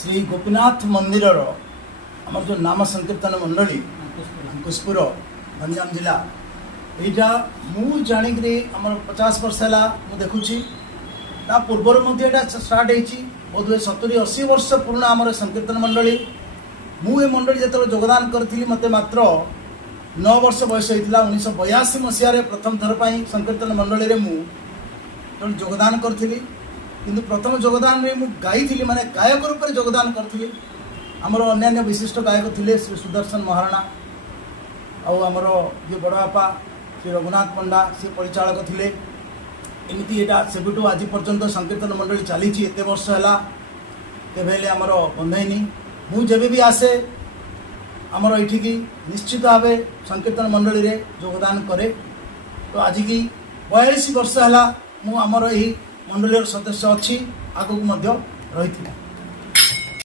श्री गोपीनाथ मंदिर आमर जो नाम संकीर्तन मंडली अंकुशपुर गंजाम जिला यहाँ मु जाणिक आम 50 वर्ष है देखुची ता पूर्वर स्टार्ट होती बोधे 70-80 वर्ष पुराना आम संकीर्तन मंडली मुझे मंडली जो योगदान करी मत मात्र 9 वर्ष बयस होता 1982 मसीह प्रथम थर पर संकीर्तन मंडली मुझे योगदान करी किंतु प्रथम योगदान में मुझे गाई माने गायक रूप में योगदान करी आमर अन्य विशिष्ट गायक थे श्री सुदर्शन महाराणा आमर जो बड़ बापा श्री रघुनाथ पंडा सी परिचालक थे एमती यहाँ सेबुठू आज पर्यंत संकीर्तन मंडली चली एत वर्ष है केवे आमर बंधेनी मुझे भी आसे आमर ये निश्चित भाव संकीर्तन मंडली रे योगदान करे तो आज की 42 वर्ष है मुझ आमर यही मंडल सदस्य अच्छी आगक रही।